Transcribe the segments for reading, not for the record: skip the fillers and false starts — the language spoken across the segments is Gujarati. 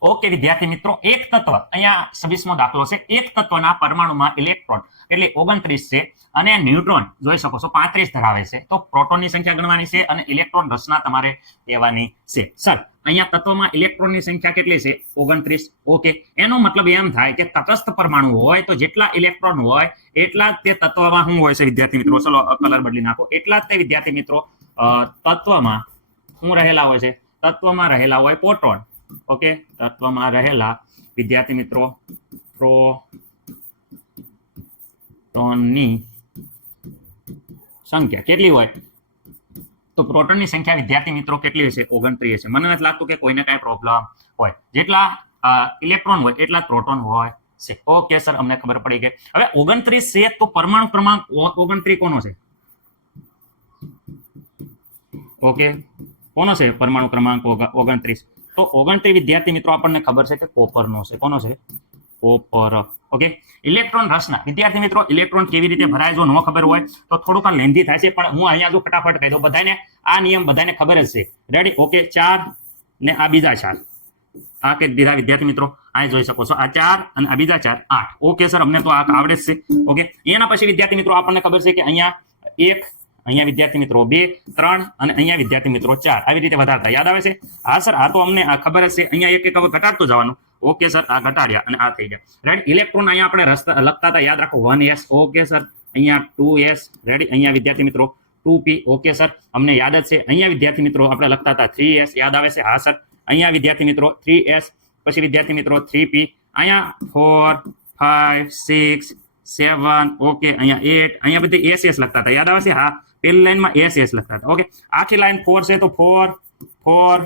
ઓકે વિદ્યાર્થી મિત્રો, એક તત્વ અહીંયા 26મો દાખલો છે. એક તત્વના પરમાણુમાં ઇલેક્ટ્રોન એટલે 29 છે અને ન્યુટ્રોન જોઈ શકો છો 35 ધરાવે છે. તો પ્રોટોનની સંખ્યા ગણવાની છે અને ઇલેક્ટ્રોન રચના તમારે કહેવાની છે. સર અહીંયા તત્વમાં ઇલેક્ટ્રોનની સંખ્યા કેટલી છે? 29. ઓકે, એનો મતલબ એમ થાય કે તટસ્થ પરમાણુ હોય તો જેટલા ઇલેક્ટ્રોન હોય એટલા જ તે તત્વમાં શું હોય છે વિદ્યાર્થી મિત્રો? ચલો કલર બદલી નાખો. એટલા જ તે વિદ્યાર્થી મિત્રો તત્વમાં શું રહેલા હોય છે? તત્વમાં રહેલા હોય પ્રોટોન. ઓકે, તત્વમાં રહેલા વિદ્યાર્થી મિત્રો પ્રોટોનની સંખ્યા કેટલી હોય? તો પ્રોટોનની સંખ્યા વિદ્યાર્થી મિત્રો કેટલી હશે? 29 છે. મને નથી લાગતું કે કોઈને કાંઈ પ્રોબ્લેમ હોય. જેટલા ઇલેક્ટ્રોન હોય એટલા પ્રોટોન હોય છે. ઓકે સર, અમને ખબર પડી ગઈ. હવે 29 છે તો પરમાણુ ક્રમાંક 29 કોનો છે? ઓકે, કોનો છે પરમાણુ ક્રમાંક 29? તો 29 વિદ્યાર્થી મિત્રો આપણને ખબર છે કે કોપરનો છે. કોનો છે? કોપર. ઓકે, ઇલેક્ટ્રોન રચના વિદ્યાર્થી મિત્રો ઇલેક્ટ્રોન કેવી રીતે ભરાય જો ન ખબર હોય તો થોડુંક લેન્ધી થાય છે, પણ હું અહીંયા જો ફટાફટ કહી દઉં. બધાને આ નિયમ બધાને ખબર જ છે. રેડી? ઓકે, 4 ને આ બીજા 4 આ કે દીધા વિદ્યાર્થી મિત્રો અહીં જોઈ શકો છો. આ 4 અને આ બીજા 4 8. ઓકે સર, અમને તો આ આવડે જ છે. ઓકે, એના પછી વિદ્યાર્થી મિત્રો આપણને ખબર છે કે અહીંયા 1, અહીંયા વિદ્યાર્થી મિત્રો 2, 3 અને અહીંયા વિદ્યાર્થી મિત્રો 4 આવી રીતે વધારતા યાદ આવે છે? હા સર, આ તો અમને આ ખબર જ છે. અહીંયા એક એક હવે ઘટાડતું જવાનું. ઓકે સર, આ ઘટાડ્યા અને આ થઈ ગયા. રેડી? ઇલેક્ટ્રોન અહીંયા આપણે લખતા હતા, યાદ રાખો 1s. ઓકે સર, અહીંયા 2s. રેડી? અહીંયા વિદ્યાર્થી મિત્રો 2p. ઓકે સર, અમને યાદ જ છે. અહીંયા વિદ્યાર્થી મિત્રો આપણે લખતા હતા 3s. યાદ આવે છે? હા સર. અહીંયા વિદ્યાર્થી મિત્રો 3s, પછી વિદ્યાર્થી મિત્રો 3p, અહીંયા 4, 5, 6, 7. ઓકે, અહીંયા 8. અહીંયા બધી ss લખતા હતા. યાદ આવે છે? હા, પહેલી લાઈનમાં ss લખતા હતા. ઓકે, આખી લાઈન 4 છે તો 4, 4,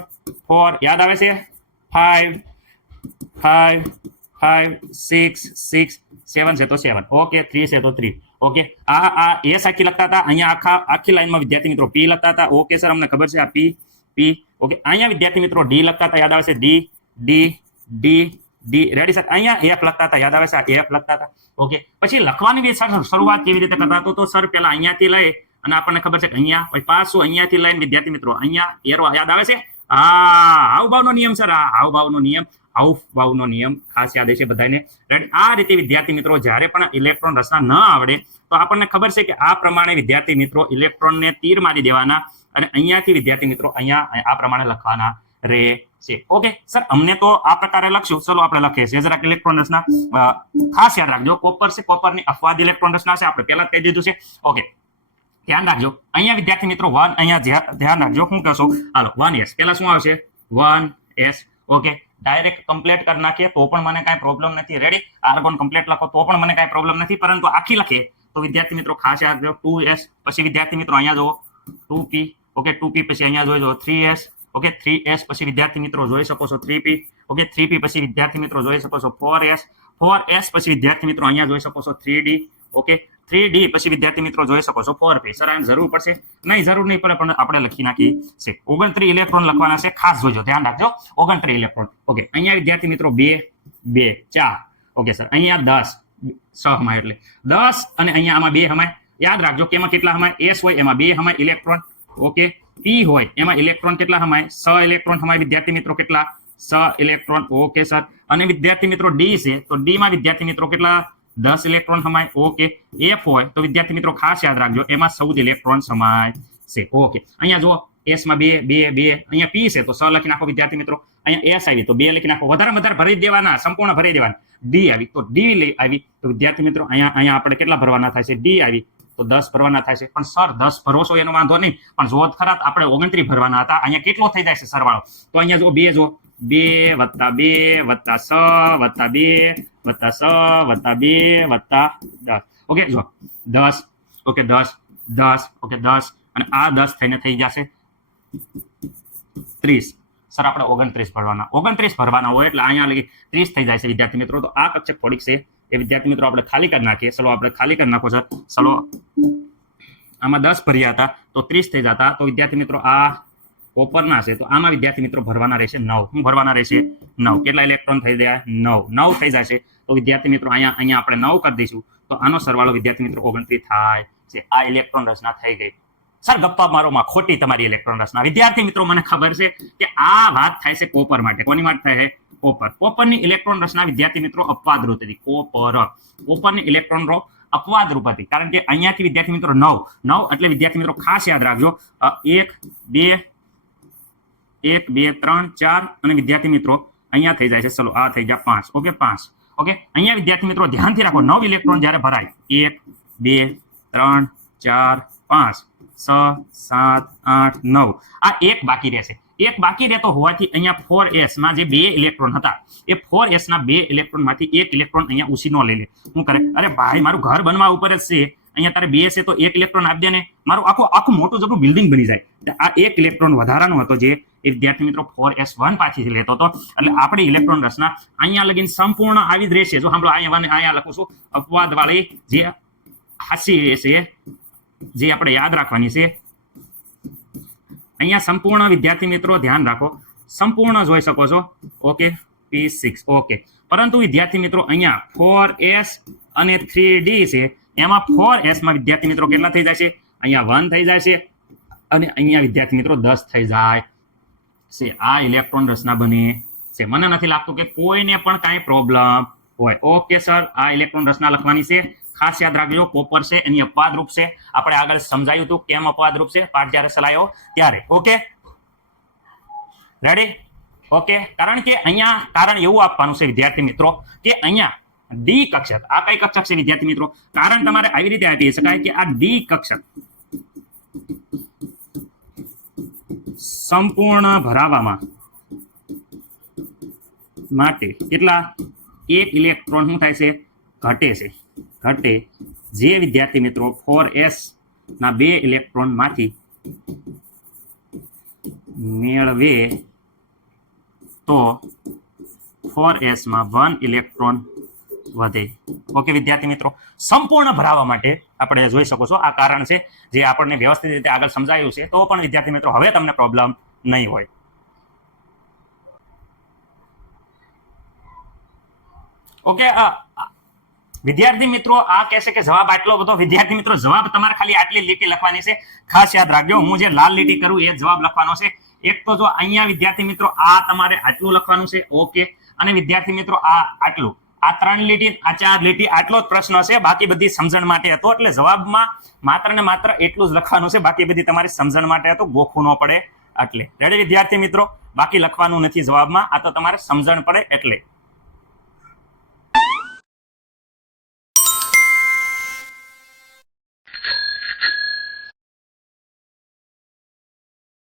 4. યાદ આવે છે? 5, 5, 5, 6, 6, 7 છે તો 7. ઓકે, 3 છે તો 3. ઓકે, આ s આખી લખતા હતા. અહીંયા આખી લાઈનમાં વિદ્યાર્થી મિત્રો p લખતા હતા. ઓકે સર, અમને ખબર છે આ p. ઓકે, અહીંયા વિદ્યાર્થી મિત્રો d લખતા હતા. યાદ આવે છે? d. Ready sir? અહીંયા f લખતા હતા. યાદ આવે છે? આ f લખતા હતા. ઓકે, પછી લખવાની શરૂઆત કેવી રીતે કરતા? તો સર પેલા અહીંયાથી લઈ અને આપણને ખબર છે કે અહીંયા પછી પાછું અહીંયાથી લઈને વિદ્યાર્થી મિત્રો અહીંયા એરો. યાદ આવે છે? હાવભાવનો નિયમ સર. હાવભાવનો નિયમ ખાસ યાદ છે બધાને. રેડી? આ રીતે વિદ્યાર્થી મિત્રો જ્યારે પણ ઇલેક્ટ્રોન રચના ન આવડે તો આપણને ખબર છે કે આ પ્રમાણે વિદ્યાર્થી મિત્રો ઇલેક્ટ્રોનને તીર મારી દેવાના અને અહીંયાથી વિદ્યાર્થી મિત્રો અહીંયા આ પ્રમાણે લખવાના રહે છે. ઓકે સર, અમને તો આ પ્રકારે લખશું. ચલો આપણે લખીએ છીએ જરાક ઇલેક્ટ્રોન રચના. ખાસ યાદ રાખજો, કોપર છે, કોપરની અપવાદ ઇલેક્ટ્રોન રચના છે. આપણે પહેલા જ કહી દીધું છે. ઓકે, ધ્યાન રાખજો. અહીંયા વિદ્યાર્થી મિત્રો 1, અહીંયા ધ્યાન રાખજો. શું કહેશો? હાલો 1s. પહેલા શું આવશે? 1s. ઓકે, ડાયરેક્ટ કમ્પ્લીટ કરી નાખીએ તો પણ મને કાંઈ પ્રોબ્લેમ નથી. રેડી? આર્ગોન કમ્પ્લીટ લખો તો પણ મને કાંઈ પ્રોબ્લેમ નથી, પરંતુ આખી લખીએ તો વિદ્યાર્થી મિત્રો ખાસ યાદ રાખજો 2s. પછી વિદ્યાર્થી મિત્રો અહીંયા જુઓ 2p. ઓકે, 2p પછી અહીંયા જોઈ લો 3s. ઓકે, 3s પછી વિદ્યાર્થી મિત્રો જોઈ શકો છો 3p. ઓકે, 3p પછી વિદ્યાર્થી મિત્રો જોઈ શકો છો 4s. 4s પછી વિદ્યાર્થી મિત્રો અહીંયા જોઈ શકો છો 3d. ઓકે, 3d પછી વિદ્યાર્થી મિત્રો જોઈ શકો છો 4p. સર આને જરૂર પડશે? નહીં, જરૂર નહીં પડે, પણ આપણે લખી નાખીએ છે. 29 ઇલેક્ટ્રોન લખવાના છે. ખાસ જોજો, ધ્યાન રાખજો. 29 ઇલેક્ટ્રોન. ઓકે, અહીંયા વિદ્યાર્થી મિત્રો 2, 2, 4. ઓકે સર, અહીંયા 10 6 હમાય એટલે 10 અને અહીંયા આમાં 2 હમાય. યાદ રાખજો કે એમાં કેટલા હમાય? s હોય એમાં 2 હમાય ઇલેક્ટ્રોન. ઓકે, p હોય એમાં ઇલેક્ટ્રોન કેટલા હમાય? 6 ઇલેક્ટ્રોન હમાય વિદ્યાર્થી મિત્રો. કેટલા? 6 ઇલેક્ટ્રોન. ઓકે સર, અને વિદ્યાર્થી મિત્રો d છે તો d માં વિદ્યાર્થી મિત્રો કેટલા? 10 ઇલેક્ટ્રોન સમાય. ઓકે, f હોય તો વિદ્યાર્થી મિત્રો ખાસ યાદ રાખજો એમાં 14 ઇલેક્ટ્રોન સમાય છે. ઓકે, અહીંયા જો s માં 2, 2, 2. અહીંયા p છે તો 6 લખી નાખો વિદ્યાર્થી મિત્રો. અહીંયા s આવી તો 2 લખી નાખો. વધારે ભરી દેવાના, સંપૂર્ણ ભરી દેવાના. d આવી તો d આવી તો વિદ્યાર્થી મિત્રો અહીંયા આપણે કેટલા ભરવાના થાય છે? d આવી તો 10 ભરવાના થાય છે. પણ સર 10 ભરો છો એનો વાંધો નહીં, પણ જો ખરા આપણે 29 ભરવાના હતા. અહીંયા કેટલો થઈ જાય છે સરવાળો? તો અહીંયા જો 2 જો 2 વત્તા 2 વત્તા 6 વત્તા 2 વત્તા 6 વત્તા 2 વત્તા 10. ઓકે, જો 10. ઓકે, 10, 10. ઓકે, 10 અને આ 10 થઈને થઈ જશે 30. સર આપણે 29 ભરવાના. 29 ભરવાના હોય એટલે અહીંયા લગી 30 થઈ જાય છે વિદ્યાર્થી મિત્રો. તો આ કક્ષક થોડીક છે એ વિદ્યાર્થી મિત્રો આપણે ખાલી કરી નાખીએ. ચલો આપણે ખાલી કરી નાખો સર. ચલો આમાં 10 ભર્યા હતા તો 30 થઈ જતા. તો વિદ્યાર્થી મિત્રો આ કોપરના છે તો આમાં વિદ્યાર્થી મિત્રો ભરવાના રહેશે 9. શું ભરવાના રહેશે? 9. કેટલા ઇલેક્ટ્રોન થઈ ગયા? 9 થઈ જશે. તો વિદ્યાર્થી મિત્રો અહીંયા આપણે 9 કરી દઈશું તો આનો સરવાળો વિદ્યાર્થી મિત્રો 29 થાય છે. આ ઇલેક્ટ્રોન રચના થઈ ગઈ સર ગપ્પા મારોમાં ખોટી તમારી ઇલેક્ટ્રોન રચના. વિદ્યાર્થી મિત્રો મને ખબર છે કે આ વાત થાય છે કોપર માટે. કોની વાત થાય છે? કોપર. કોપરની ઇલેક્ટ્રોન રચના વિદ્યાર્થી મિત્રો અપવાદરૂપ હતી. કોપરની ઇલેક્ટ્રોન રો અપવાદરૂપ હતી, કારણ કે અહીંયાથી વિદ્યાર્થી મિત્રો 9 એટલે વિદ્યાર્થી મિત્રો ખાસ યાદ રાખજો 1 2 3 4 અને વિદ્યાર્થી મિત્રો અહીંયા થઈ જાય છે, ચલો આ થઈ જાય 5. ઓકે 5. ઓકે અહીંયા વિદ્યાર્થી મિત્રો ધ્યાનથી રાખો 9 ઇલેક્ટ્રોન જ્યારે ભરાય 1 2 3 4 5 6 7 8 9 આ એક બાકી રહેશે. એક બાકી રહેતો હોવાથી અહીંયા 4s ના જે 2 ઇલેક્ટ્રોન હતા એ 4s ના 2 ઇલેક્ટ્રોન માંથી એક ઇલેક્ટ્રોન અહીંયા ઉછીનો લઈ લે. શું કરે? અરે ભાઈ મારું ઘર બનવા ઉપર જ છે, અહીંયા તારે 2 છે તો એક ઇલેક્ટ્રોન આપી દે ને, મારું આખું મોટું જબરું બિલ્ડિંગ બની જાય. આ એક ઇલેક્ટ્રોન વધારાનો હતો જે એ વિદ્યાર્થી મિત્રો 4s1 પાછળથી લેતો હતો. એટલે આપણી ઇલેક્ટ્રોન રચના અહીંયા લગીને સંપૂર્ણ આવી જ રહેશે. જો સાંભળો અહીંયા લખું છું અપવાદ વાળી જે હાસી રહેશે, જે આપણે યાદ રાખવાની છે. અહીંયા સંપૂર્ણ વિદ્યાર્થી મિત્રો ધ્યાન રાખો, સંપૂર્ણ જોઈ શકો છો. Okay P6. ઓકે પરંતુ વિદ્યાર્થી મિત્રો અહીંયા 4s અને 3d છે, એમાં 4s માં વિદ્યાર્થી મિત્રો કેટલા થઈ જાય છે? અહીંયા 1 થઈ જાય છે અને અહીંયા વિદ્યાર્થી મિત્રો 10 થઈ જાય છે. આ ઇલેક્ટ્રોન રચના બને છે. મને નથી લાગતું કે કોઈને પણ કાંઈ પ્રોબ્લેમ હોય. ઓકે સર, આ ઇલેક્ટ્રોન રચના લખવાની છે. ખાસ યાદ રાખજો કોપર છે એની અપવાદરૂપ છે. આપણે આગળ સમજાયું હતું કેમ અપવાદરૂપ છે, પાઠ જ્યારે ચલાયો ત્યારે. Okay ready? ઓકે કારણ કે અહીંયા કારણ એવું આપવાનું છે વિદ્યાર્થી મિત્રો કે અહીંયા ડી કક્ષક, આ કઈ કક્ષક છે વિદ્યાર્થી મિત્રો? કારણ તમારે આવી રીતે આપી શકાય કે આ ડી કક્ષક સંપૂર્ણ ભરાવામાં માટે કેટલા? એક ઇલેક્ટ્રોન શું થાય છે? ઘટે છે. ઘટે જે વિદ્યાર્થી મિત્રો 4s ના 2 ઇલેક્ટ્રોન માંથી મેળવે તો 4s માં 1 ઇલેક્ટ્રોન વધે. ઓકે વિદ્યાર્થી મિત્રો સંપૂર્ણ ભરાવા માટે આપણે જોઈ શકો છો આ કારણ છે જે આપણને વ્યવસ્થિત રીતે આગળ સમજાયું છે. તો પણ વિદ્યાર્થી મિત્રો હવે તમને પ્રોબ્લેમ નહીં હોય. ઓકે વિદ્યાર્થી મિત્રો આ કહેશે કે જવાબ આટલો બધો. વિદ્યાર્થી મિત્રો જવાબ તમારે ખાલી આટલી લીટી લખવાની છે. ખાસ યાદ રાખજો, હું જે લાલ લીટી કરું એ જવાબ લખવાનો છે. એક તો જો અહીંયા વિદ્યાર્થી મિત્રો આ તમારે આટલું લખવાનું છે. ઓકે અને વિદ્યાર્થી મિત્રો આ આટલું, આ 3 લીટી, આ 4 લીટી, આટલો જ પ્રશ્ન છે. બાકી બધી સમજણ માટે હતો, એટલે જવાબમાં માત્ર ને માત્ર એટલું જ લખવાનું છે. બાકી બધી તમારી સમજણ માટે હતું, ગોખવું ન પડે એટલે. રેડી વિદ્યાર્થી મિત્રો? બાકી લખવાનું નથી જવાબમાં, આ તો તમારે સમજણ પડે એટલે.